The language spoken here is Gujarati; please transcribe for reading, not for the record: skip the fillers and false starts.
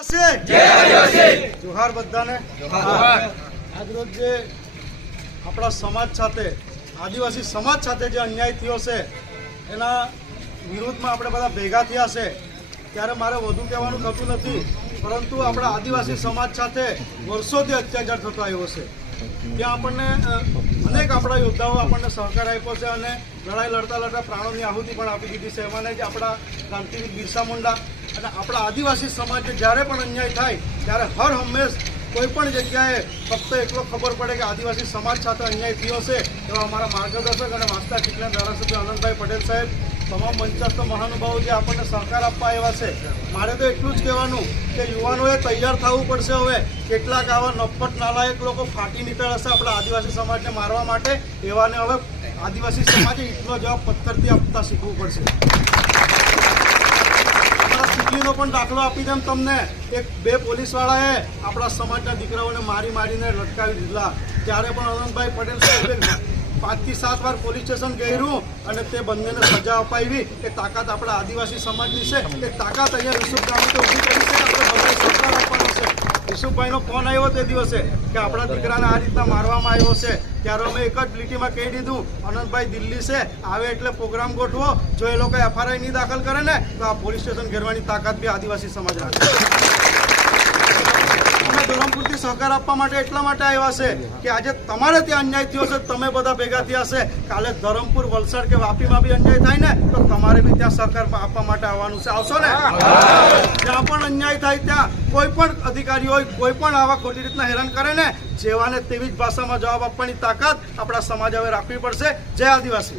जोहार बधाने आज रोज जे अपना समाज साथे आदिवासी समाज साथे जे अन्याय थयो छे एना विरोधमां आपणे बधा भेगा थया छे त्यारे मारे वधु कहेवानुं थतुं नथी परंतु आपणा आदिवासी समाज साथे वर्षोथी अत्याचार थतो आव्यो छे त्यां आपणने अनेक आपणा योद्धाओ आपणने सहकार आप्यो छे अने लड़ाई लड़ता लड़ता प्राणोनी आहुति पण आपी दीधी छे एमाने ज आपणा क्रांतिवीर बिरसा मुंडा અને આપણા આદિવાસી સમાજને જ્યારે પણ અન્યાય થાય ત્યારે હર હંમેશ કોઈપણ જગ્યાએ ફક્ત એટલો ખબર પડે કે આદિવાસી સમાજ સાથે અન્યાય થયો છે એવા અમારા માર્ગદર્શક અને વાંસદા ચીખલીના ધારાસભ્ય આનંદભાઈ પટેલ સાહેબ તમામ મંચસ્થ મહાનુભાવો જે આપણને સહકાર આપવા આવ્યા છે મારે તો એટલું જ કહેવાનું કે યુવાનોએ તૈયાર થવું પડશે હવે કેટલાક આવા નફટ નાલાયક લોકો ફાટી નીકળે છે આપણા આદિવાસી સમાજને મારવા માટે એવાને હવે આદિવાસી સમાજે ઈટનો જવાબ પથ્થરથી આપતા શીખવું પડશે। ચીખલીનો પણ દાખલો આપી દેમ તમને એક બે પોલીસવાળાએ આપણા સમાજના દીકરાઓને મારી મારીને લટકાવી દીધા ત્યારે પણ આનંદભાઈ પટેલ સાહેબે 5 થી 7 વાર પોલીસ સ્ટેશન ગયું અને તે બંનેને સજા અપાવી એ તાકાત આપણા આદિવાસી સમાજની છે એ તાકાત અહીંયા વિશુભ ગામે તો ઊભી કરી છે આપણે બધાએ સહકાર આપવાનો છે। વિશુભભાઈનો ફોન આવ્યો તે દિવસે કે આપણા દીકરાને આ રીતના મારવામાં આવ્યો છે ત્યારે અમે એક જ લીટીમાં કહી દીધું આનંદભાઈ દિલ્હી છે આવે એટલે પ્રોગ્રામ ગોઠવો જો એ લોકો એફઆરઆઈ નહીં દાખલ કરે ને તો આ પોલીસ સ્ટેશન ઘેરવાની તાકાત બી આદિવાસી સમાજ રાખે। અમે ધરમપુરથી સહકાર આપવા માટે એટલા માટે આવ્યા છે કે આજે તમારે ત્યાં અન્યાય થયો છે તમે બધા ભેગા થયા છે કાલે ધરમપુર વલસાડ કે વાપીમાં બી અન્યાય થાય ને તો તમારે બી ત્યાં સહકાર આપવા માટે આવવાનું છે આવશો ને જ્યાં પણ અન્યાય થાય ત્યાં કોઈ પણ અધિકારી હોય કોઈ પણ આવા ખોટી રીતના હેરાન કરે ને જેવાને તેવી જ ભાષામાં જવાબ આપવાની તાકાત આપણા સમાજ હવે રાખવી પડશે। જય આદિવાસી।